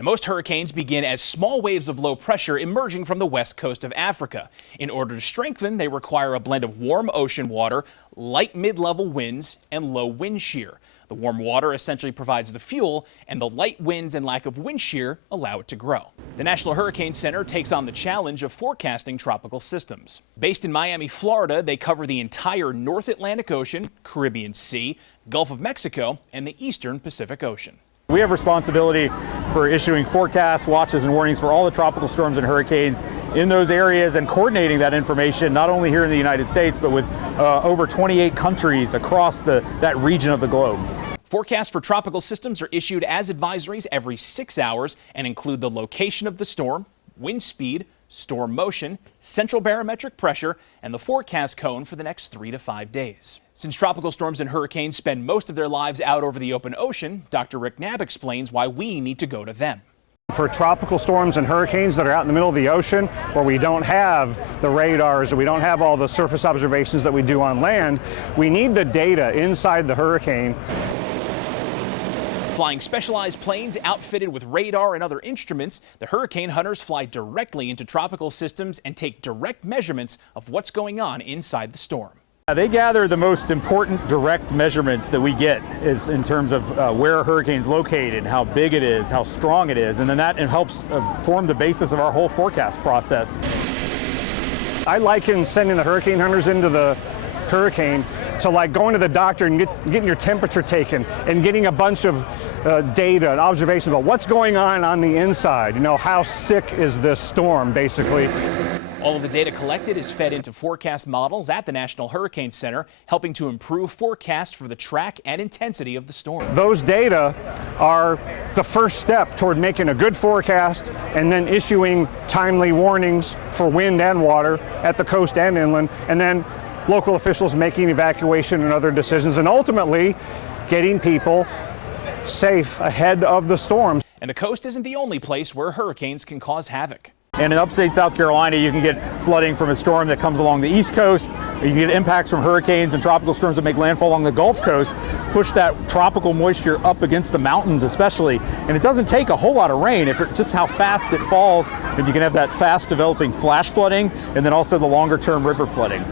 Now, most hurricanes begin as small waves of low pressure emerging from the west coast of Africa. In order to strengthen, they require a blend of warm ocean water, light mid-level winds, and low wind shear. The warm water essentially provides the fuel, and the light winds and lack of wind shear allow it to grow. The National Hurricane Center takes on the challenge of forecasting tropical systems. Based in Miami, Florida, they cover the entire North Atlantic Ocean, Caribbean Sea, Gulf of Mexico, and the eastern Pacific Ocean. We have responsibility for issuing forecasts, watches, and warnings for all the tropical storms and hurricanes in those areas and coordinating that information not only here in the United States, but with over 28 countries across that region of the globe. Forecasts for tropical systems are issued as advisories every 6 hours and include the location of the storm, wind speed, storm motion, central barometric pressure, and the forecast cone for the next 3 to 5 days. Since tropical storms and hurricanes spend most of their lives out over the open ocean, Dr. Rick Knapp explains why we need to go to them. For tropical storms and hurricanes that are out in the middle of the ocean, where we don't have the radars or we don't have all the surface observations that we do on land, we need the data inside the hurricane. Flying specialized planes outfitted with radar and other instruments, the hurricane hunters fly directly into tropical systems and take direct measurements of what's going on inside the storm. They gather the most important direct measurements that we get is in terms of where a hurricane's located, how big it is, how strong it is, and then that helps form the basis of our whole forecast process. I liken sending the hurricane hunters into the hurricane to like going to the doctor and getting your temperature taken and getting a bunch of data and observations about what's going on the inside. You know, how sick is this storm, basically. All of the data collected is fed into forecast models at the National Hurricane Center, helping to improve forecasts for the track and intensity of the storm. Those data are the first step toward making a good forecast and then issuing timely warnings for wind and water at the coast and inland, and then local officials making evacuation and other decisions, and ultimately getting people safe ahead of the storm. And the coast isn't the only place where hurricanes can cause havoc. And in upstate South Carolina, you can get flooding from a storm that comes along the east coast. You can get impacts from hurricanes and tropical storms that make landfall along the Gulf Coast, push that tropical moisture up against the mountains especially. And it doesn't take a whole lot of rain, just how fast it falls, and you can have that fast developing flash flooding and then also the longer term river flooding.